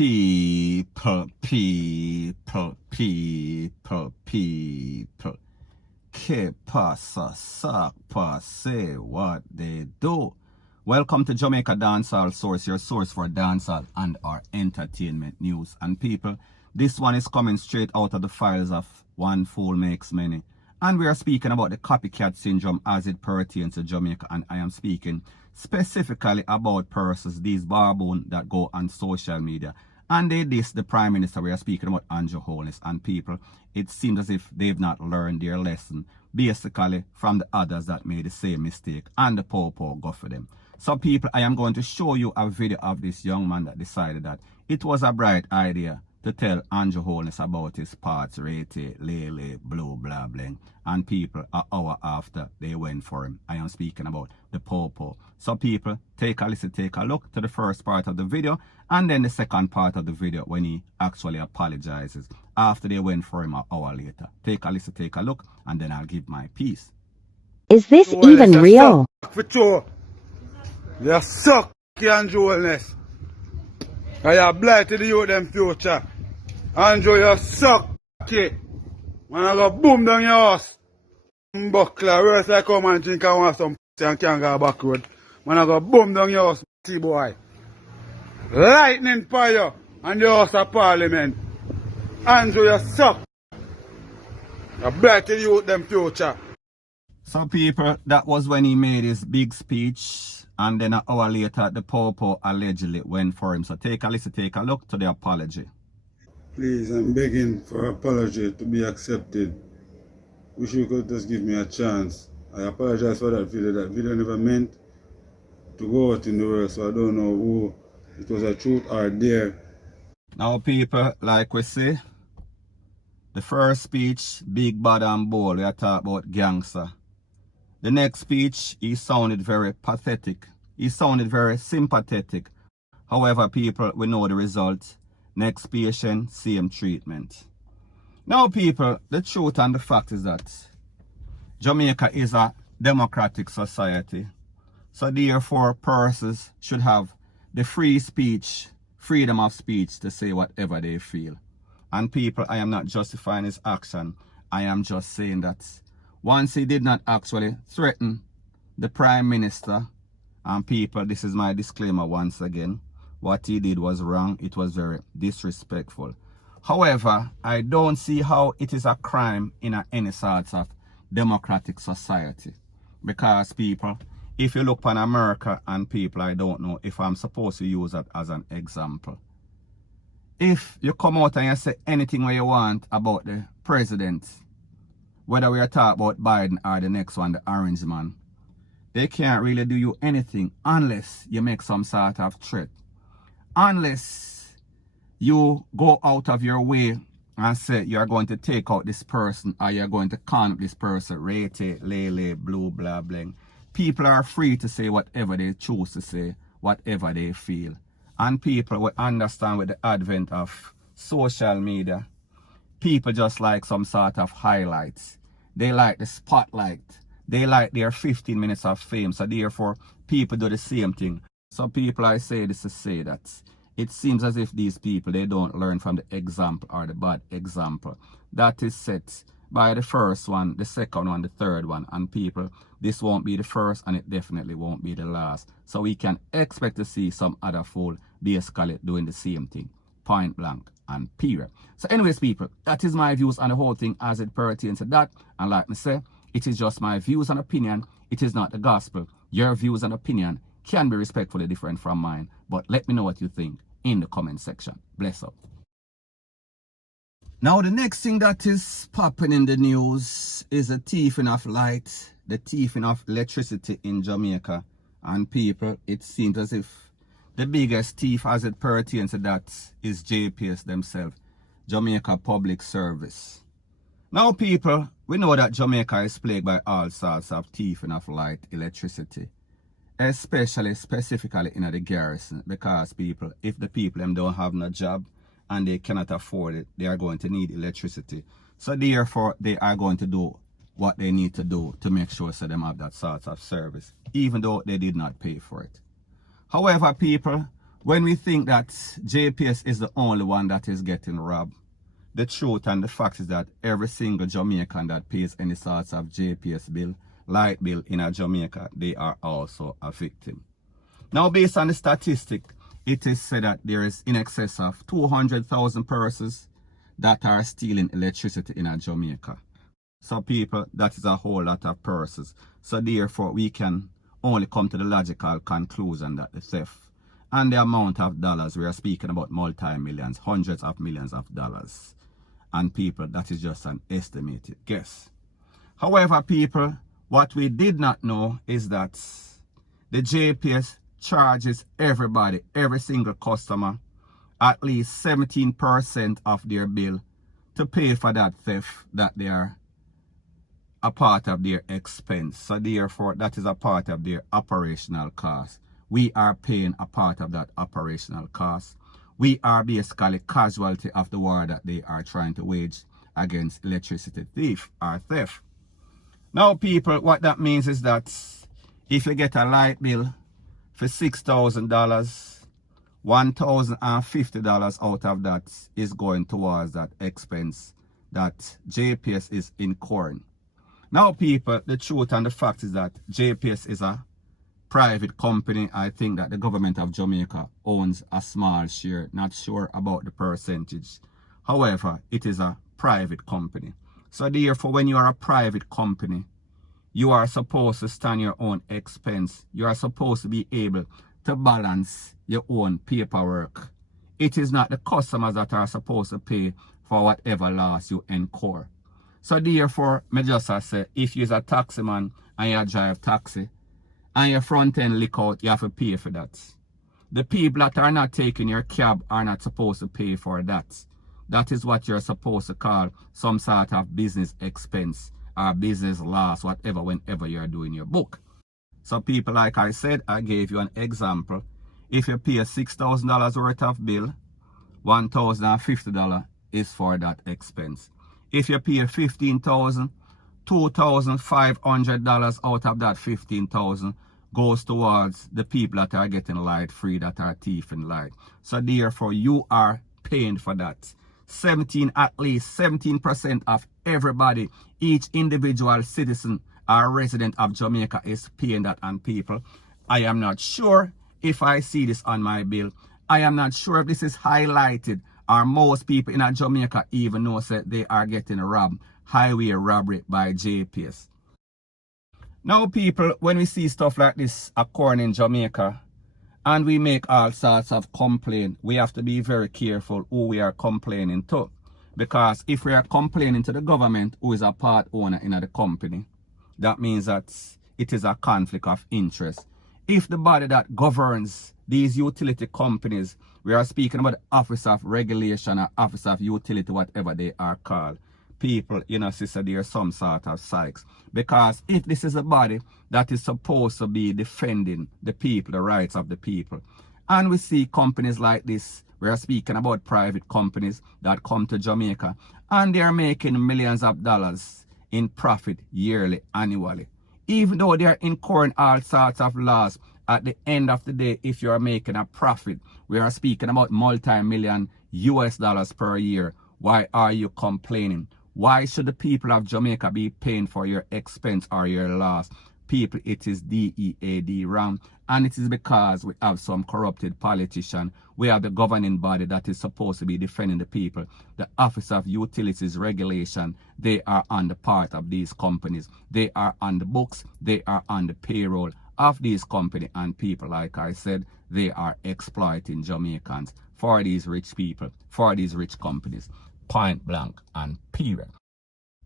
People. K0CK say what they do. Welcome to Jamaica Dancehall Source, your source for dancehall and our entertainment news. And people, this one is coming straight out of the files of One Fool Makes Many. And we are speaking about the copycat syndrome as it pertains to Jamaica. And I am speaking specifically about persons, these baboons that go on social media. And they diss the Prime Minister. We are speaking about Holness. And people, it seems as if they've not learned their lesson, basically from the others that made the same mistake. And the poor go for them. So people, I am going to show you a video of this young man that decided that it was a bright idea to tell Holness about his parts, rete, lele, blue, blah, blah. And people, an hour after, they went for him. I am speaking about the popo. So people, take a listen, take a look to the first part of the video, and then the second part of the video when he actually apologizes after they went for him an hour later. Take a listen, take a look, and then I'll give my piece. Is this even real? You suck, Holness. And you blighted the youth them future. Andrew, you suck, kid. Man, I go boom down your house. Buckler, where's I come and drink and want some and can't go back road. Man, I go boom down your house, boy. Lightning fire and your house of parliament. Andrew, you suck. You blighted the youth them future. So people, that was when he made his big speech. And then an hour later, the popo allegedly went for him. So take a listen, take a look to the apology. Please, I'm begging for an apology to be accepted. Wish you could just give me a chance. I apologize for that video. That video never meant to go out in the world, so I don't know who it was a truth or dare. Now people, like we say, the first speech, big, bad and bold, we are talking about gangster. The next speech, he sounded very pathetic. He sounded very sympathetic. However, people, we know the result. Next patient, same treatment. Now, people, the truth and the fact is that Jamaica is a democratic society. So therefore, persons should have the freedom of speech to say whatever they feel. And people, I am not justifying his action. I am just saying that once he did not actually threaten the Prime Minister, and people, this is my disclaimer once again, what he did was wrong. It was very disrespectful. However, I don't see how it is a crime in any sort of democratic society. Because people, if you look on America and people, I don't know if I'm supposed to use that as an example. If you come out and you say anything what you want about the president, whether we are talking about Biden or the next one, the orange man, they can't really do you anything unless you make some sort of threat. Unless you go out of your way and say you're going to take out this person or you're going to con this person, rete, lele, blue, blah, blah. People are free to say whatever they choose to say, whatever they feel. And people will understand with the advent of social media, people just like some sort of highlights. They like the spotlight. They like their 15 minutes of fame. So therefore, people do the same thing. So people, I say this to say that it seems as if these people, they don't learn from the example or the bad example that is set by the first one, the second one, the third one. And people, this won't be the first and it definitely won't be the last. So we can expect to see some other fool basically doing the same thing. Point blank and period. So anyways, people, that is my views on the whole thing as it pertains to that. And like me say, it is just my views and opinion. It is not the gospel. Your views and opinion can be respectfully different from mine. But let me know what you think in the comment section. Bless up. Now the next thing that is popping in the news is the thieving of light, the thieving of electricity in Jamaica. And people, it seems as if the biggest thief as it pertains to that is JPS themselves, Jamaica Public Service. Now people, we know that Jamaica is plagued by all sorts of thieving of light, electricity. Especially, specifically in the garrison. Because people, if the people them don't have no job and they cannot afford it, they are going to need electricity. So therefore, they are going to do what they need to do to make sure so them have that sort of service, even though they did not pay for it. However, people, When we think that JPS is the only one that is getting robbed, the truth and the fact is that every single Jamaican that pays any sorts of JPS bill, light bill in a Jamaica, they are also a victim. Now, based on the statistic, it is said that there is in excess of 200,000 persons that are stealing electricity in a Jamaica. So people, that is a whole lot of persons. So therefore, we can only come to the logical conclusion that the theft and the amount of dollars, we are speaking about multi-millions, hundreds of millions of dollars. And people, that is just an estimated guess. However, people, what we did not know is that the JPS charges everybody, every single customer, at least 17% of their bill to pay for that theft that they are a part of their expense. So therefore, that is a part of their operational cost. We are paying a part of that operational cost. We are basically casualty of the war that they are trying to wage against electricity thief or theft. Now people, what that means is that if you get a light bill for $6,000, $1,050 out of that is going towards that expense that JPS is incurring. Now people, the truth and the fact is that JPS is a private company. I think that the government of Jamaica owns a small share, not sure about the percentage. However, it is a private company. So therefore, when you are a private company, you are supposed to stand your own expense. You are supposed to be able to balance your own paperwork. It is not the customers that are supposed to pay for whatever loss you incur. So therefore, me just say, if you're a taxi man and you drive taxi, and your front end leak out, you have to pay for that. The people that are not taking your cab are not supposed to pay for that. That is what you're supposed to call some sort of business expense or business loss, whatever, whenever you're doing your book. So people, like I said, I gave you an example. If you pay $6,000 worth of bill, $1,050 is for that expense. If you pay $15,000, $2,500 out of that $15,000 goes towards the people that are getting light free, that are thieving light. So therefore, you are paying for that. At least 17% of everybody, each individual citizen or resident of Jamaica is paying that on people. I am not sure if I see this on my bill. I am not sure if this is highlighted, or most people in Jamaica even know that they are getting robbed. Highway robbery by JPS. Now people, when we see stuff like this occurring in Jamaica and we make all sorts of complaints, we have to be very careful who we are complaining to. Because if we are complaining to the government, who is a part owner in the company, that means that it is a conflict of interest. If the body that governs these utility companies, we are speaking about the Office of Regulation or Office of Utility, whatever they are called, people, you know, sister, there's some sort of psychs. Because if this is a body that is supposed to be defending the people, the rights of the people, and we see companies like this, we are speaking about private companies that come to Jamaica, and they are making millions of dollars in profit yearly, annually. Even though they are incurring all sorts of loss, at the end of the day, if you are making a profit, we are speaking about multi-million US dollars per year. Why are you complaining? Why should the people of Jamaica be paying for your expense or your loss? People, it is DEAD wrong. And it is because we have some corrupted politician. We have the governing body that is supposed to be defending the people. The Office of Utilities Regulation, they are on the part of these companies. They are on the books. They are on the payroll of these companies. And people, like I said, they are exploiting Jamaicans for these rich people, for these rich companies. Point blank and period.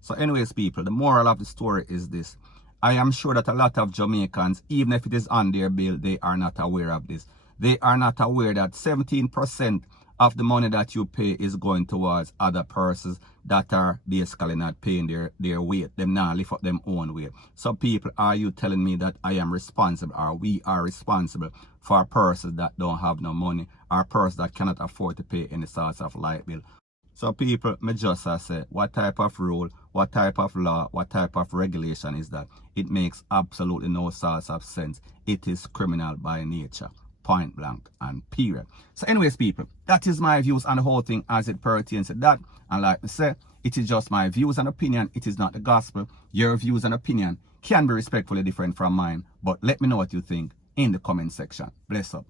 So anyways, people, the moral of the story is this. I am sure that a lot of Jamaicans, even if it is on their bill, they are not aware of this. They are not aware that 17% of the money that you pay is going towards other persons that are basically not paying their weight. Them not lift up them own weight. So people, are you telling me that I am responsible, or we are responsible for persons that don't have no money, or persons that cannot afford to pay any sorts of light bill? So people, me just say, what type of rule, what type of law, what type of regulation is that? It makes absolutely no sorts of sense. It is criminal by nature. point blank and period. So anyways, people, that is my views on the whole thing as it pertains to that. And like I said, it is just my views and opinion. It is not the gospel. Your views and opinion can be respectfully different from mine. But let me know what you think in the comment section. Bless up.